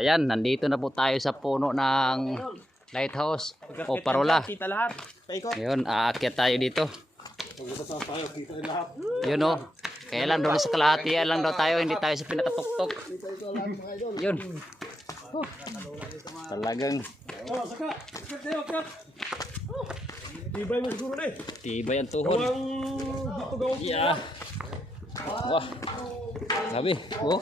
ayan, nandito na po tayo sa puno ng lighthouse o parola. Kita lahat. Paikot. Ayun, aakyat tayo dito. Yun o. Kaya lang doon sa kalahatian lang daw tayo, hindi tayo sa pinakatuktok. Yun. Talagang Tibay mo siguro na eh. tibay ang tuhod. Dito gawin. Yeah. Wah. Grabe. Oh,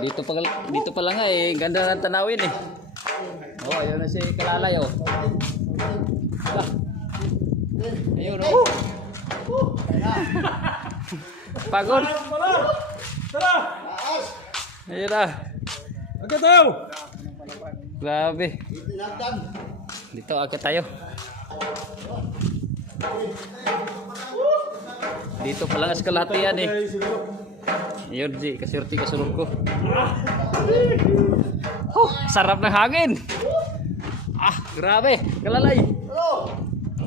dito pa lang nga eh. Ganda ng tanawin eh. Oh, ayun na si Kalalay oh. Ah. Ayun oh. Pagod. Tara! Ayun na. Agad tayo! Grabe. Dito agad tayo. Dito pa lang sa kalahatian eh. Ayun, G, kasurti kasulog ko. Oh, sarap ng hangin. Ah, grabe. Kalalay.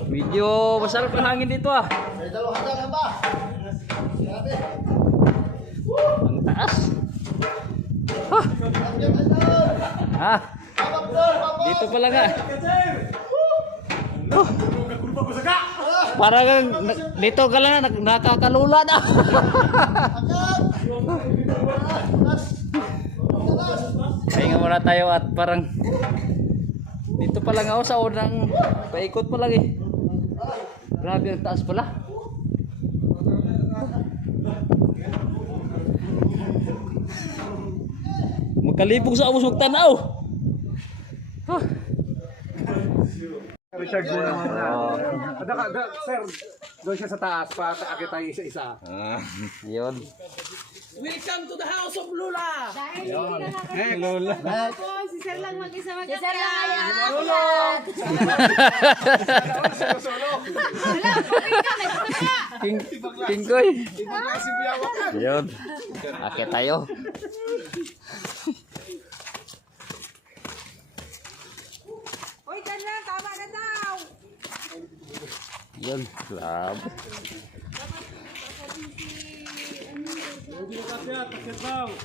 Medyo masarap ang hangin dito ah. Ang taas. Ah. Dito pa lang ah. Parang dito ka lang nakakalula na. Kaya muna tayo at parang dito pa lang ako sa unang paikot pa lang eh. Grabe ang taas pala. Magkalipog sa amos magtanaw. Huh. Richard mo naman na. Sir, doon siya sa taas pa akit tayo isa-isa. Yun. Welcome to the house of Lula! Eh, Lola. Ako, si Sir lang mag-isa Si Sir lang ayan. Lula! King Koy. Yun. Akit tayo. Uy, na, tama na daw! Yun. Grabe.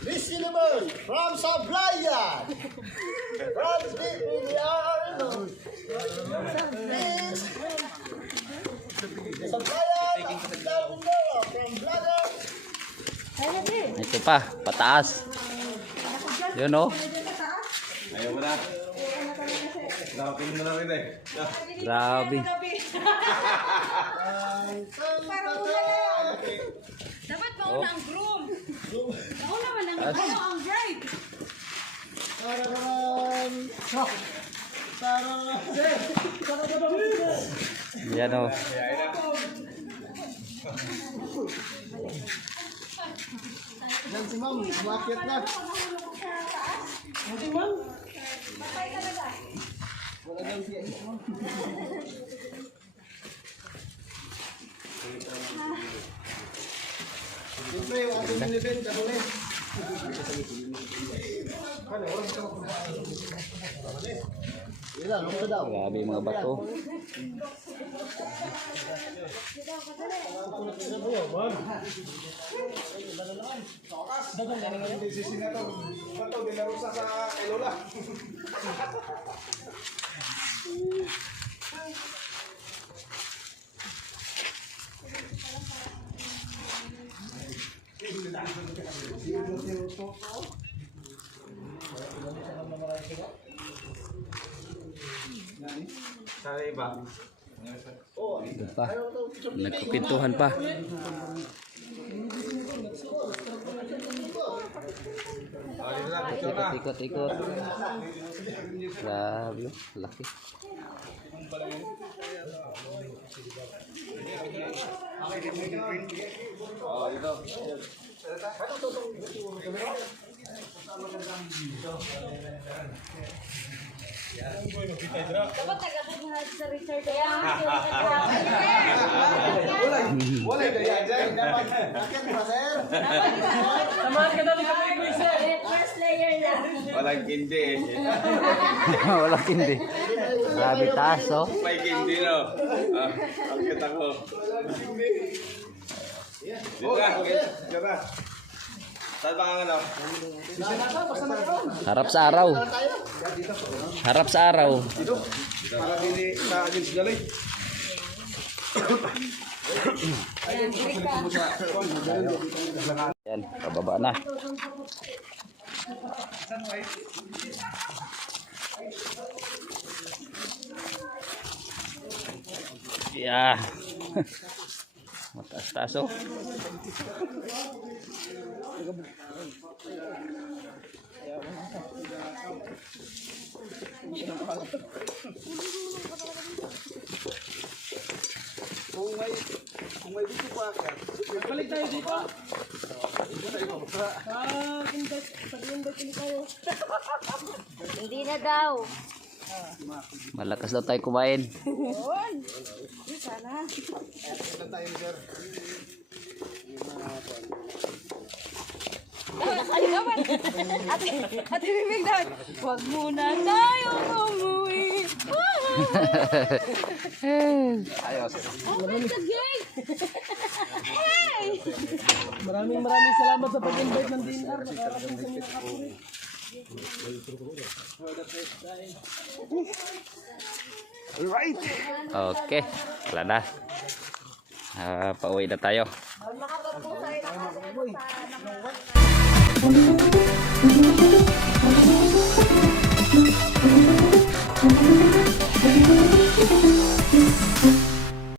Listenable from Sablayan, from deep in the island. Sablayan, from Blagan. Ito pa, pataas. Yun oh. Ayaw mo na. Nakapin mo na rin eh. Grabe. Dapat mauna ang groom. Mauna man ang ang bride. Yan oh. Yan si Ma'am, umakyat na. Siyempre, yung ating nilibin, kakulit. Ilan, ano daw? Grabe yung mga bato. Sa iba. Ito pa. Nagpipintuhan pa. Ikot. Grabe. Laki. Oh, ito. Dapat tagapagmahal sa Richard. Kaya Wala kaya dyan. Dapat akyat ba, sir? Samahan ka namin kami, Sir! first layer lang. Walang kindi. Wala hindi. Grabe taas oh. May kindi no. Ang kita ko. Dito na. Saan ba ang ano? Harap sa araw. Harap sa araw. Para dili sa agents galing. Yan, pababa na. Yeah. Mataas-taas oh. Hindi na daw. Malakas daw tayo kumain. Ay naman. Ate Bibig daw. Huwag muna tayong umuwi. Open the gate. Hey! Maraming salamat sa pag-invite ng dinner. Nakarating sa mga kapuri. Alright. Okay, wala na. Pauwi na tayo.